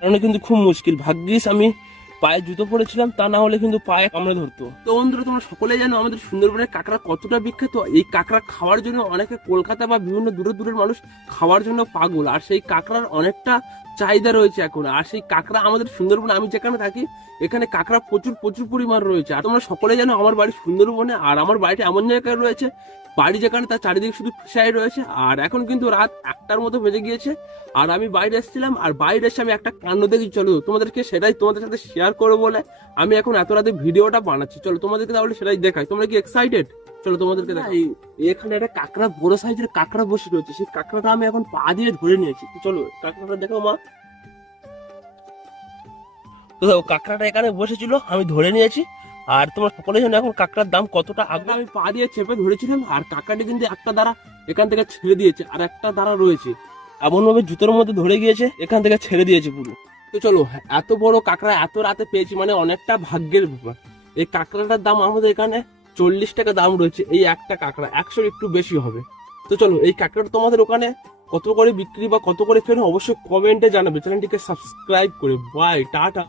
কারণ কিন্তু খুব মুশকিল, ভাগ্যিস আমি পায়ে জুতো পরেছিলাম, তা না হলে কিন্তু পায়ে কামড়ে ধরতো। তো বন্ধুরা, তোমরা সকলে জানো আমাদের সুন্দরবনের কাঁকড়া কতটা বিখ্যাত। এই কাঁকড়া খাওয়ার জন্য অনেকে কলকাতা বা বিভিন্ন দূরের দূরের মানুষ খাওয়ার জন্য পাগল, আর সেই কাঁকড়ার অনেকটা চাহিদা রয়েছে এখন। আর সেই কাঁকড়া আমাদের সুন্দরবনে, আমি যেখানে থাকি এখানে কাঁকড়া প্রচুর প্রচুর পরিমাণ রয়েছে। আর তোমরা সকলে জানো আমার বাড়ি সুন্দরবনে, আর আমার বাড়িটা এমন জায়গায় রয়েছে, বাড়ি যেখানে তার চারিদিকে শুধু ফিশারি রয়েছে। আর এখন কিন্তু রাত 1টার মতো বেজে গিয়েছে, আর আমি বাইরে এসেছিলাম, আর বাইরে এসে আমি একটা কাণ্ড দেখি। চলো তোমাদেরকে সেটাই তোমাদের সাথে শেয়ার করবো বলে আমি এখন এত রাতে ভিডিওটা বানাচ্ছি। চলো তোমাদেরকে তাহলে সেটাই দেখাই। তোমরা কি এক্সাইটেড? চলো তোমাদেরকে দেখাই। এখানে একটা কাঁকড়া, বড় সাইজের কাঁকড়া বসে রয়েছে। সেই কাঁকড়াটা আমি এখন পা দিয়ে ধরে নিয়েছি। তো চলো কাঁকড়াটা দেখো মা। তো দেখো কাঁকড়াটা এখানে বসেছিল, আমি ধরে নিয়েছি। আর তোমরা সকলে জানো এখন কাঁকড়ার দাম কতটা। আগে আমি পা দিয়ে চেপে ধরেছিলাম, আর কাঁকড়াটি কিন্তু একটা দ্বারা এখান থেকে ছেড়ে দিয়েছে, আর একটা দ্বারা রয়েছে এমন ভাবে জুতোর মধ্যে ধরে গিয়েছে, এখান থেকে ছেড়ে দিয়েছে পুরো। তো চলো, এত বড় কাঁকড়া এত রাতে পেয়েছি, মানে অনেকটা ভাগ্যের ব্যাপার। এই কাঁকড়াটার দাম আমাদের এখানে 40 টাকা দাম রয়েছে। এই একটা কাঁকড়া 100 একটু বেশি হবে। তো চলো, এই কাঁকড়াটা তোমাদের ওখানে কত করে বিক্রি বা কত করে ফের অবশ্যই কমেন্টে জানাবে। চ্যানেলটিকে সাবস্ক্রাইব করে। Bye, tata.